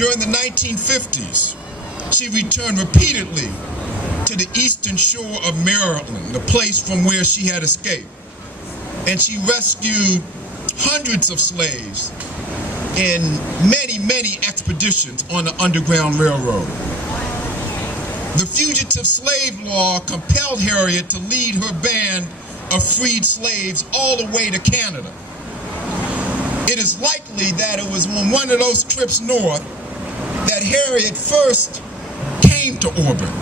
During the 1950s, she returned repeatedly to the eastern shore of Maryland, the place from where she had escaped. And she rescued hundreds of slaves in many expeditions on the Underground Railroad. The fugitive slave law compelled Harriet to lead her band of freed slaves all the way to Canada. It is likely that it was on one of those trips north that Harriet first came to Auburn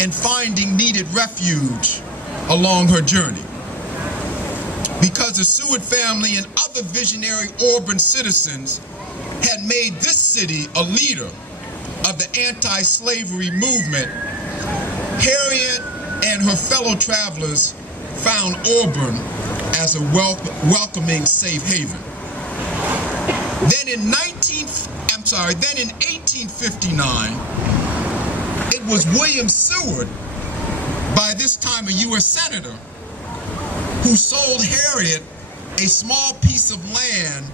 and finding needed refuge along her journey. Because the Seward family and other visionary Auburn citizens had made this city a leader of the anti-slavery movement, Harriet and her fellow travelers found Auburn as a welcoming safe haven. Then in 1859, it was William Seward, by this time a U.S. Senator, who sold Harriet a small piece of land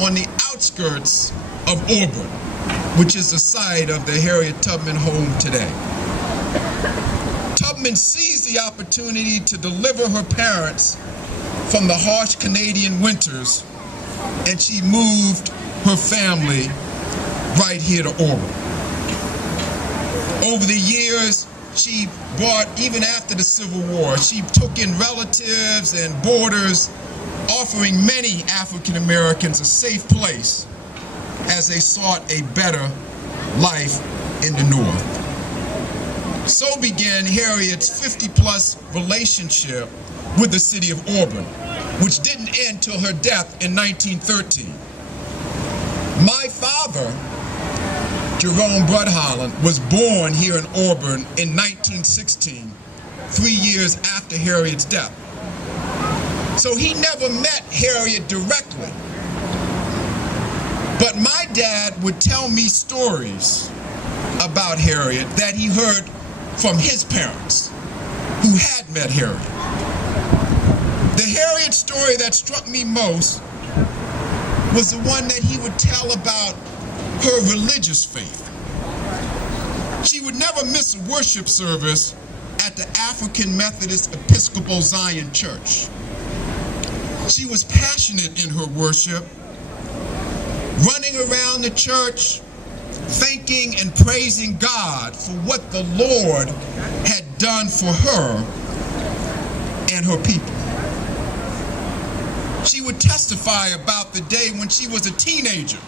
on the outskirts of Auburn, which is the site of the Harriet Tubman home today. Tubman seized the opportunity to deliver her parents from the harsh Canadian winters, and she moved her family right here to Auburn. Over the years, she brought, even after the Civil War, she took in relatives and boarders, offering many African Americans a safe place as they sought a better life in the North. So began Harriet's 50-plus relationship with the city of Auburn, which didn't end till her death in 1913. My father, Jerome Brud Holland, was born here in Auburn in 1916, 3 years after Harriet's death. So he never met Harriet directly. But my dad would tell me stories about Harriet that he heard from his parents who had met Harriet. The Harriet story that struck me most was the one that he would tell about her religious faith. She would never miss a worship service at the African Methodist Episcopal Zion Church. She was passionate in her worship, running around the church, thanking and praising God for what the Lord had done for her and her people. She would testify about the day when she was a teenager.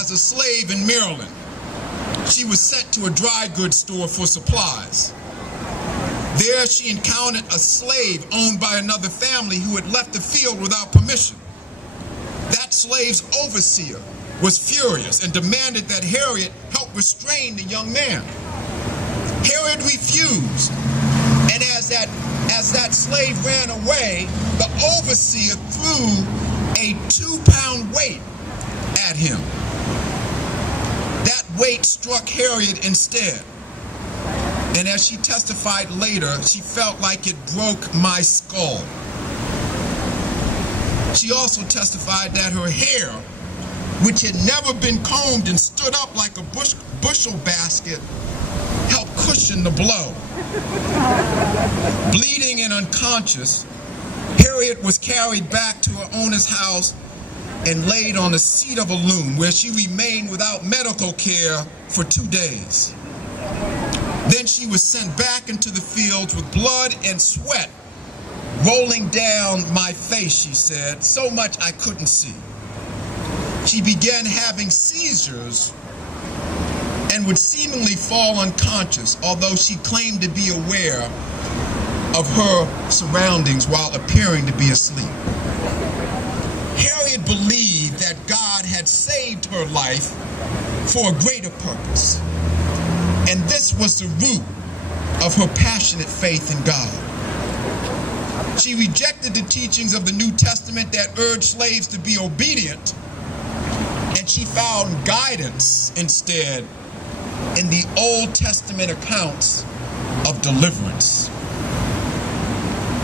As a slave in Maryland, she was sent to a dry goods store for supplies. There she encountered a slave owned by another family who had left the field without permission. That slave's overseer was furious and demanded that Harriet help restrain the young man. Harriet refused, and as that slave ran away, the overseer threw a 2-pound weight at him. That weight struck Harriet instead, and as she testified later, she felt like it broke my skull. She also testified that her hair, which had never been combed and stood up like a bushel basket, helped cushion the blow. Bleeding and unconscious, Harriet was carried back to her owner's house and laid on the seat of a loom, where she remained without medical care for 2 days. Then she was sent back into the fields with blood and sweat rolling down my face, she said, so much I couldn't see. She began having seizures and would seemingly fall unconscious, although she claimed to be aware of her surroundings while appearing to be asleep. Harriet believed that God had saved her life for a greater purpose, and this was the root of her passionate faith in God. She rejected the teachings of the New Testament that urged slaves to be obedient, and she found guidance instead in the Old Testament accounts of deliverance.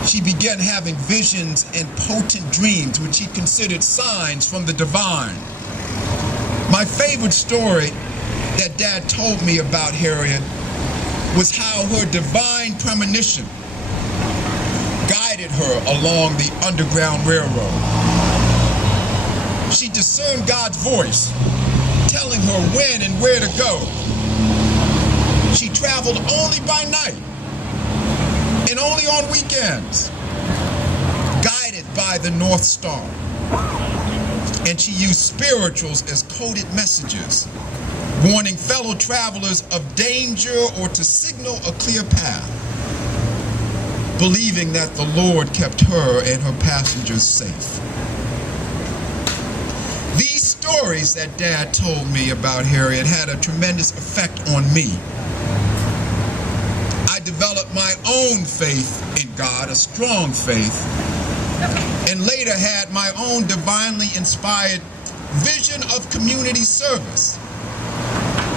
She began having visions and potent dreams, which she considered signs from the divine. My favorite story that Dad told me about Harriet was how her divine premonition guided her along the Underground Railroad. She discerned God's voice telling her when and where to go. She traveled only by night and only on weekends, guided by the North Star. And she used spirituals as coded messages, warning fellow travelers of danger or to signal a clear path, believing that the Lord kept her and her passengers safe. These stories that Dad told me about Harriet had a tremendous effect on me. I developed my own faith in God, a strong faith, and later had my own divinely inspired vision of community service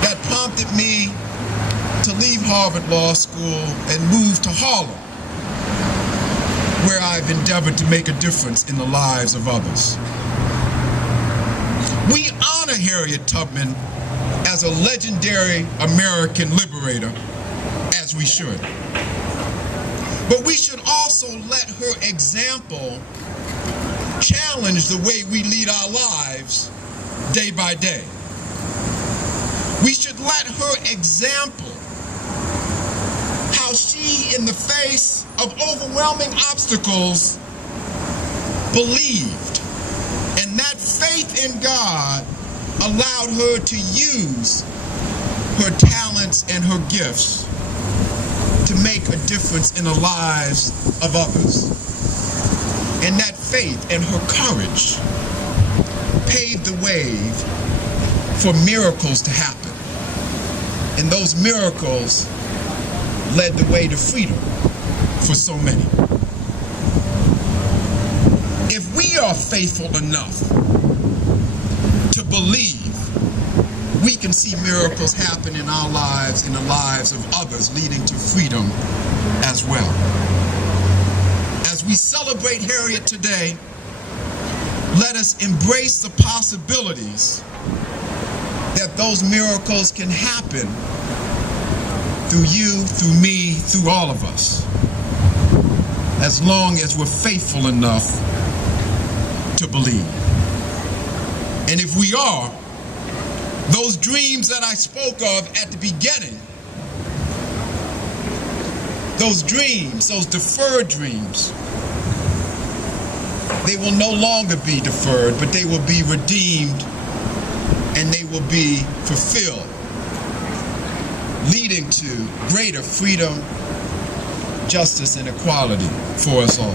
that prompted me to leave Harvard Law School and move to Holland, where I've endeavored to make a difference in the lives of others. We honor Harriet Tubman as a legendary American liberator, as we should. But we should also let her example challenge the way we lead our lives day by day. We should let her example how she, in the face of overwhelming obstacles, believed. And that faith in God allowed her to use her talents and her gifts to make a difference in the lives of others. And that faith and her courage paved the way for miracles to happen. And those miracles led the way to freedom for so many. If we are faithful enough to believe, we can see miracles happen in our lives, in the lives of others, leading to freedom as well. As we celebrate Harriet today, let us embrace the possibilities that those miracles can happen through you, through me, through all of us, as long as we're faithful enough to believe. And if we are, those dreams that I spoke of at the beginning, those dreams, those deferred dreams, they will no longer be deferred, but they will be redeemed and they will be fulfilled, leading to greater freedom, justice, and equality for us all.